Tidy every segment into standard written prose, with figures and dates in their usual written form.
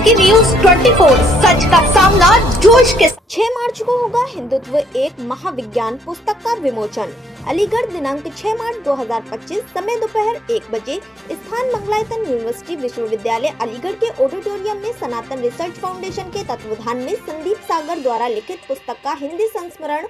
की न्यूज 24 सच का सामना जोश के 6 मार्च को होगा हिंदुत्व एक महाविज्ञान पुस्तक का विमोचन। अलीगढ़ दिनांक 6 मार्च 2025 समय दोपहर 1 बजे स्थान मंगलायतन यूनिवर्सिटी विश्वविद्यालय अलीगढ़ के ऑडिटोरियम में सनातन रिसर्च फाउंडेशन के तत्वाधान में संदीप सागर द्वारा लिखित पुस्तक का हिंदी संस्मरण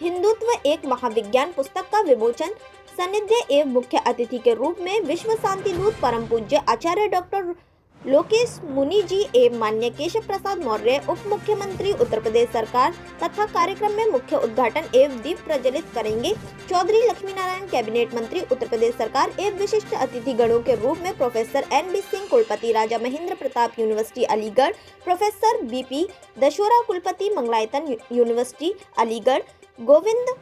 हिंदुत्व एक महाविज्ञान पुस्तक का विमोचन। सानिध्य एवं मुख्य अतिथि के रूप में विश्व शांति दूत परम पूज्य आचार्य डॉक्टर लोकेश मुनि जी एवं माननीय केशव प्रसाद मौर्य उप मुख्यमंत्री उत्तर प्रदेश सरकार तथा कार्यक्रम में मुख्य उद्घाटन एवं दीप प्रज्वलित करेंगे। चौधरी लक्ष्मी नारायण कैबिनेट मंत्री उत्तर प्रदेश सरकार एवं विशिष्ट अतिथि गणों के रूप में प्रोफेसर NB सिंह कुलपति Raja Mahendra Pratap university Aligarh, professor BP Dashora कुलपति मंगलायतन यूनिवर्सिटी अलीगढ़, गोविंद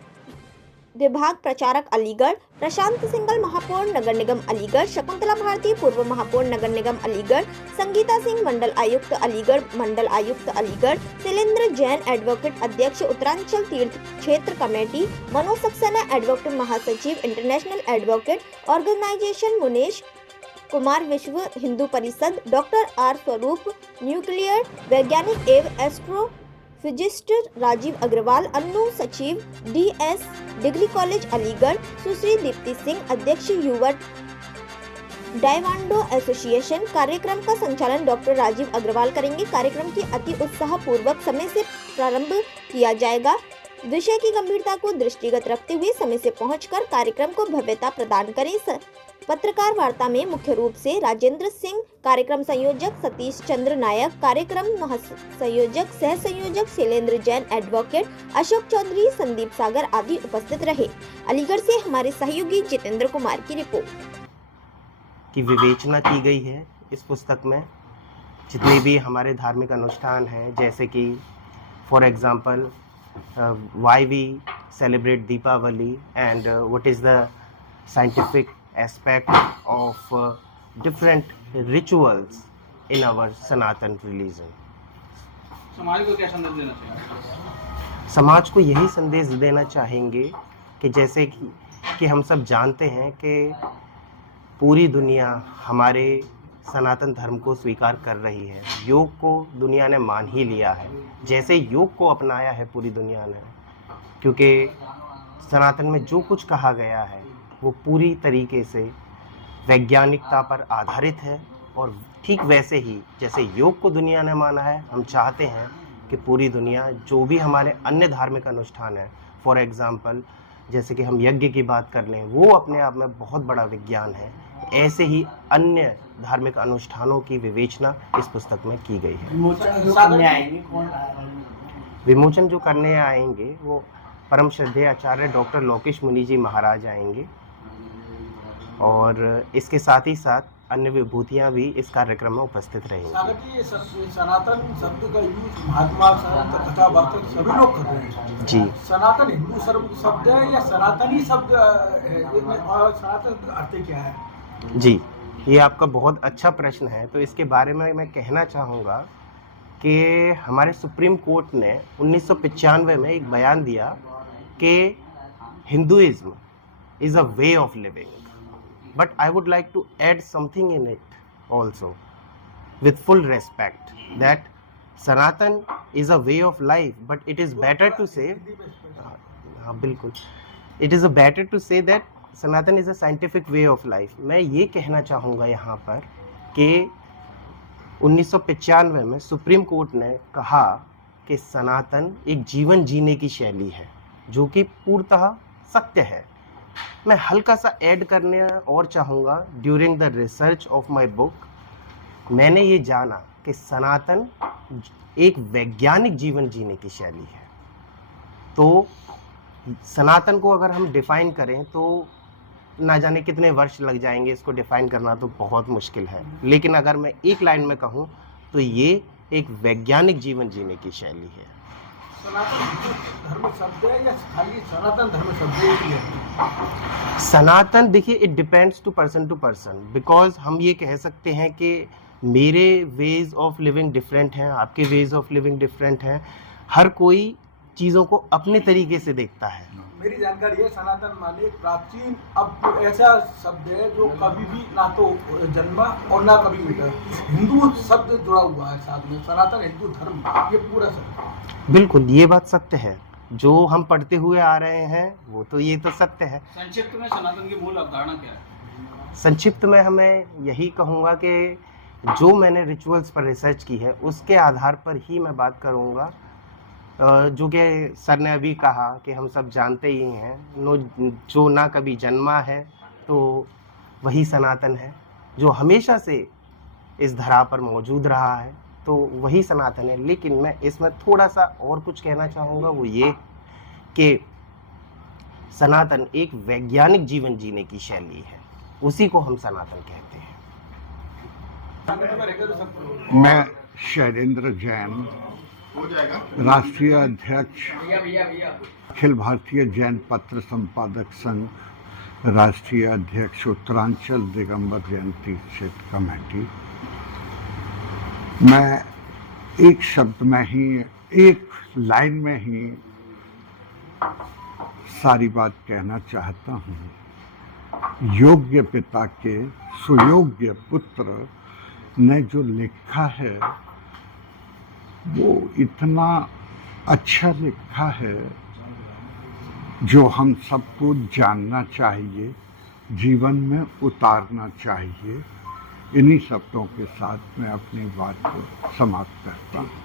विभाग प्रचारक अलीगढ़, प्रशांत सिंगल महापौर नगर निगम अलीगढ़, शकुंतला भारती पूर्व महापौर नगर निगम अलीगढ़, संगीता सिंह मंडल आयुक्त अलीगढ़ मंडल आयुक्त अलीगढ़, शैलेंद्र जैन एडवोकेट अध्यक्ष उत्तरांचल तीर्थ क्षेत्र कमेटी, मनोज सक्सेना एडवोकेट महासचिव international advocate organisation, Munesh Kumar Vishwa Hindu Parishad, doctor R Swarup nuclear वैज्ञानिक एवं एस्ट्रो फिजिस्ट राजीव अग्रवाल, अन्नू सचिव DS degree college Aligarh, Sushri Deepti Singh अध्यक्ष युवा डाइवांडो एसोसिएशन। कार्यक्रम का संचालन डॉक्टर राजीव अग्रवाल करेंगे। कार्यक्रम की अति उत्साह पूर्वक समय से प्रारंभ किया जाएगा। विषय की गंभीरता को दृष्टिगत रखते हुए समय से पहुंचकर कार्यक्रम को भव्यता प्रदान करें। पत्रकार वार्ता में मुख्य रूप से राजेंद्र सिंह, कार्यक्रम संयोजक सतीश चंद्र नायक, कार्यक्रम संयोजक सह संयोजक शैलेंद्र जैन एडवोकेट, अशोक चौधरी, संदीप सागर आदि उपस्थित रहे। अलीगढ़ से हमारे सहयोगी जितेंद्र कुमार की रिपोर्ट। की विवेचना की गई है इस पुस्तक में जितने भी हमारे धार्मिक अनुष्ठान हैं, जैसे कि for example why we celebrate Deepavali and what is the scientific aspect of different rituals in our Sanatan religion. समाज को क्या संदेश देना चाहिए? समाज को यही संदेश देना चाहेंगे कि जैसे कि हम सब जानते हैं कि पूरी दुनिया हमारे सनातन धर्म को स्वीकार कर रही है। योग को दुनिया ने मान ही लिया है, जैसे योग को अपनाया है पूरी दुनिया ने, क्योंकि सनातन में जो कुछ कहा गया है वो पूरी तरीके से वैज्ञानिकता पर आधारित है। और ठीक वैसे ही जैसे योग को दुनिया ने माना है, हम चाहते हैं कि पूरी दुनिया जो भी हमारे अन्य धार्मिक अनुष्ठान है, फॉर एग्जांपल जैसे कि हम यज्ञ की बात कर लें, वो अपने आप में बहुत बड़ा विज्ञान है। ऐसे ही अन्य धार्मिक अनुष्ठानों की विवेचना इस पुस्तक में की गई है। विमोचन जो करने आएंगे वो परम श्रद्धेय आचार्य डॉक्टर लोकेश मुनि जी महाराज आएंगे, और इसके साथ ही साथ अन्य विभूतियां भी इस कार्यक्रम में उपस्थित रहेंगी। सनातन शब्द का यूज महात्मा तथा वर्तक सभी लोग कर रहे हैं जी। सनातन हिंदू शब्द है या सनातनी शब्द है, और सनातन अर्थ क्या है? जी, ये आपका बहुत अच्छा प्रश्न है। तो इसके बारे में मैं कहना चाहूँगा कि हमारे सुप्रीम कोर्ट ने 1995 में एक बयान दिया कि Hinduism is a way of living, but I would like to add something in it also with full respect that Sanatan is a way of life, but it is better to say बिल्कुल, it is a better to say that Sanatan is a scientific way of life। मैं ये कहना चाहूँगा यहाँ पर कि 1995 में supreme court ने कहा कि सनातन एक जीवन जीने की शैली है जो कि पूर्णतः सत्य है। मैं हल्का सा ऐड करने और चाहूँगा। During the research of my book मैंने ये जाना कि सनातन एक वैज्ञानिक जीवन जीने की शैली है। तो सनातन को अगर हम डिफाइन करें तो ना जाने कितने वर्ष लग जाएंगे, इसको डिफाइन करना तो बहुत मुश्किल है। लेकिन अगर मैं एक लाइन में कहूँ तो ये एक वैज्ञानिक जीवन जीने की शैली है। सनातन धर्म शब्द है या खाली सनातन धर्म शब्द है? सनातन देखिए, it depends to person, because हम ये कह सकते हैं कि मेरे वेज ऑफ लिविंग डिफरेंट हैं, आपके वेज ऑफ लिविंग डिफरेंट हैं। हर कोई चीज़ों को अपने तरीके से देखता है। मेरी जानकारी है सनातन माने प्राचीन अब ऐसा शब्द है जो कभी भी ना तो जन्मा और ना कभी मिटा। हिंदू शब्द जुड़ा हुआ है साथ में, सनातन हिंदू धर्म, ये पूरा शब्द। बिल्कुल, ये बात सत्य है। जो हम पढ़ते हुए आ रहे हैं वो तो ये तो सत्य है। संक्षिप्त में सनातन की मूल अवधारणा क्या है? संक्षिप्त में हमें यही कहूँगा कि जो मैंने रिचुअल्स पर रिसर्च की है उसके आधार पर ही मैं बात करूँगा। जो कि सर ने अभी कहा कि हम सब जानते ही हैं, जो ना कभी जन्मा है तो वही सनातन है, जो हमेशा से इस धरा पर मौजूद रहा है तो वही सनातन है। लेकिन मैं इसमें थोड़ा सा और कुछ कहना चाहूँगा, वो ये कि सनातन एक वैज्ञानिक जीवन जीने की शैली है, उसी को हम सनातन कहते हैं। मैं शैलेंद्र जैन, राष्ट्रीय अध्यक्ष अखिल भारतीय जैन पत्र संपादक संघ, राष्ट्रीय अध्यक्ष उत्तरांचल दिगंबर जैन तीर्थ क्षेत्र कमेटी। मैं एक शब्द में ही, एक लाइन में ही सारी बात कहना चाहता हूँ। योग्य पिता के सुयोग्य पुत्र ने जो लिखा है वो इतना अच्छा लिखा है जो हम सबको जानना चाहिए, जीवन में उतारना चाहिए। इन्हीं शब्दों के साथ मैं अपनी बात को समाप्त करता हूँ।